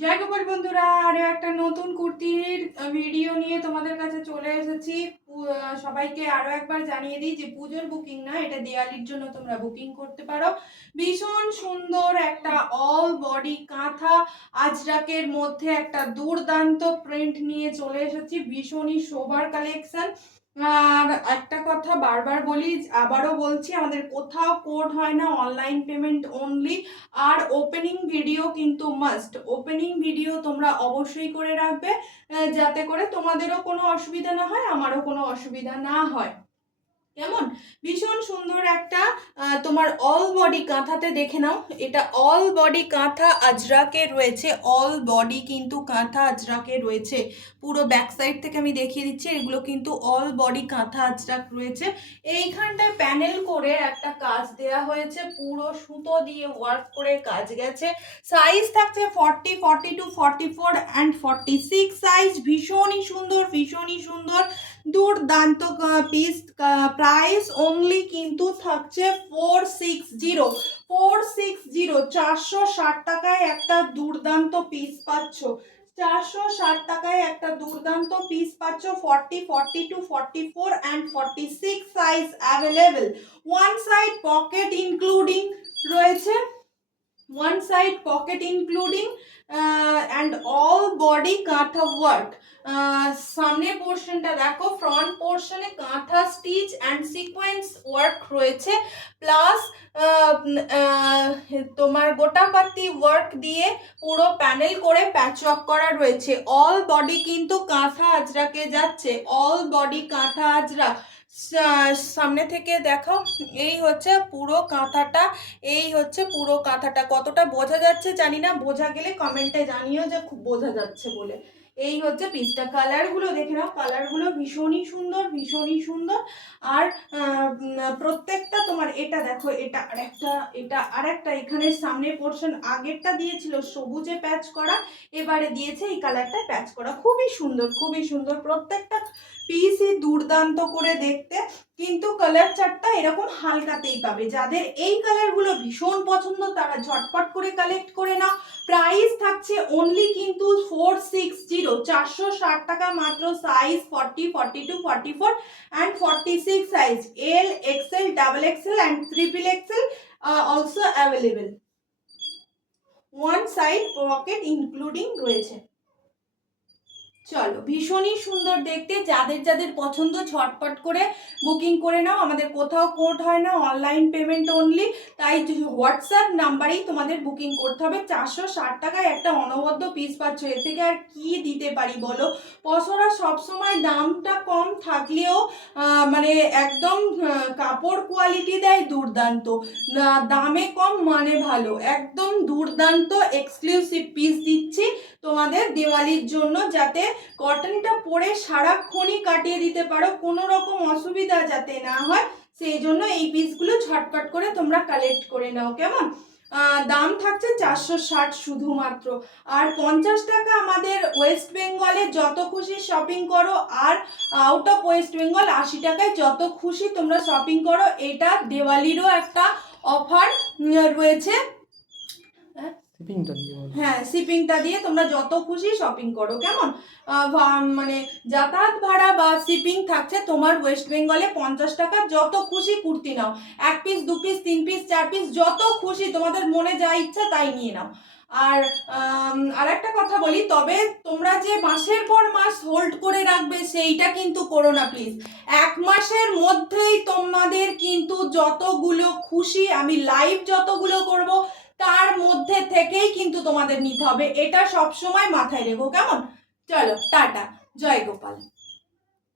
জয় গোপাল বন্ধুরা আরও একটা নতুন কুর্তির ভিডিও নিয়ে তোমাদের কাছে চলে এসেছি। সবাইকে আরও একবার জানিয়ে দিই যে পুজোর বুকিং না, এটা দেওয়ালির জন্য তোমরা বুকিং করতে পারো। ভীষণ সুন্দর একটা অল বডি কাঁথা, আজরাকের মধ্যে একটা দুর্দান্ত প্রিন্ট নিয়ে চলে এসেছি। ভীষণই সোবার কালেকশন আর একটা কথা বারবার বলি, আবারও বলছি, আমাদের কোথাও কোড হয় না অনলাইন পেমেন্ট অনলি আর ওপেনিং ভিডিও কিন্তু মাস্ট ওপেনিং ভিডিও তোমরা অবশ্যই করে রাখবে যাতে করে তোমাদেরও কোনো অসুবিধা না হয়, আমারও কোনো অসুবিধা না হয়। কেমন? ভীষণ সুন্দর একটা তোমার অল বডি কাঁথাতে দেখে নাও। এটা অল বডি কাঁথা আজরাকে রয়েছে অল বডি কিন্তু কাঁথা আজরাকে রয়েছে। পুরো ব্যাক সাইড থেকে আমি দেখিয়ে দিচ্ছি, এগুলো কিন্তু অল বডি কাঁথা আজরাক রয়েছে। এইখানটায় প্যানেল করে একটা কাজ দেয়া হয়েছে, পুরো সুতো দিয়ে ওয়ার্ক করে কাজ গেছে। সাইজ থাকছে forty forty two forty four and forty six size ভীষণই সুন্দর ভীষণই সুন্দর। দুর্দান্ত পিস প্রাইস অনলি কিন্তু থাকছে four six zero four six zero চারশো ষাট টাকায় একটা দুর্দান্ত পিস পাচ্ছ। চারশো ষাট টাকায় একটা দুর্দান্ত পিস পাচ্ছ। Forty forty two forty four and forty six size available one side pocket including রয়েছে। One side pocket including and all body kantha work সামনের পোর্শনটা দেখো front পোর্শনে kantha stitch and sequence work রয়েছে প্লাস তোমার গোটাপাতি work দিয়ে পুরো panel করে প্যাচ করা রয়েছে। অল বডি কিন্তু কাঁথা আজরাকে যাচ্ছে। অল বডি কাঁথা আজরা সামনে থেকে দেখো, এই হচ্ছে পুরো কাঁথাটা, এই হচ্ছে পুরো কাঁথাটা। কতটা বোঝা যাচ্ছে জানি না, বোঝা গেলে কমেন্টে জানিও যে খুব বোঝা যাচ্ছে বলে। এই হচ্ছে পিসটা কালারগুলো দেখে নাও কালারগুলো ভীষণই সুন্দর ভীষণই সুন্দর। আর প্রত্যেকটা তোমার এটা দেখো, এটা আরেকটা এটা আরেকটা। এখানে সামনের পোর্শন আগেরটা দিয়েছিল সবুজে প্যাচ করা, এবারে দিয়েছে এই কালারটা প্যাচ করা। খুবই সুন্দর খুবই সুন্দর। প্রত্যেকটা পিসই দুর্দান্ত করে দেখতে, কিন্তু কালার চারটা এরকম হালকাতেই পাবে। যাদের এই কালারগুলো ভীষণ পছন্দ, তারা ঝটপট করে কালেক্ট করে নাও। প্রাইস থাকছে অনলি কিন্তু ফোর সিক্স জিরো চারশো ষাট টাকা মাত্র size forty forty two forty four and forty six size L XL double XL and triple XL also available one side pocket including রয়েছে। চলো, ভীষণই সুন্দর দেখতে। যাদের যাদের পছন্দ, ছটপট করে বুকিং করে নাও। আমাদের কোথাও কোর্ট হয় না অনলাইন পেমেন্ট অনলি তাই হোয়াটসঅ্যাপ নাম্বারেই তোমাদের বুকিং করতে হবে। চারশো ষাট টাকায় একটা অনবদ্য পিস পাচ্ছ। এর থেকে আর কি দিতে পারি বলো? পসরা সবসময় দামটা কম থাকলেও মানে একদম কাপড় কোয়ালিটি দেয় দুর্দান্ত। দামে কম মানে ভালো। একদম দুর্দান্ত এক্সক্লুসিভ পিস দিচ্ছি দিওয়ালির জন্য যাতে কটনটা পরে সারাক্ষণই কাটিয়ে দিতে পারো, কোনো রকম অসুবিধা যাতে না হয়, সেই জন্য এই পিসগুলো ঝটপট করে তোমরা কালেক্ট করে নাও, কেমন? দাম থাকছে চারশো ষাট শুধুমাত্র। আর পঞ্চাশ টাকা আমাদের ওয়েস্ট বেঙ্গলে যত খুশি শপিং করো, আর আউট অফ ওয়েস্ট বেঙ্গল আশি টাকায় যত খুশি তোমরা শপিং করো, এটা দেওয়ালিরও একটা অফার রয়েছে। হ্যাঁ শিপিংটা দিয়ে তোমরা যত খুশি শপিং করো, কেমন? মানে যাতায়াত ভাড়া বা শিপিং থাকছে তোমার ওয়েস্ট বেঙ্গলে পঞ্চাশ টাকা, যত খুশি কুর্তি নাও। এক পিস দু পিস তিন পিস চার পিস যত খুশি, তোমাদের মনে যা ইচ্ছা তাই নিয়ে নাও। আর আর একটা কথা বলি, তবে তোমরা যে মাসের পর মাস হোল্ড করে রাখবে, সেইটা কিন্তু করো না প্লিজ এক মাসের মধ্যেই তোমাদের কিন্তু যতগুলো খুশি, আমি লাইভ যতগুলো করব থেকেই কিন্তু তোমাদের নিতে হবে। এটা সবসময় মাথায় রেখো কেমন? চলো টাটা। জয় গোপাল।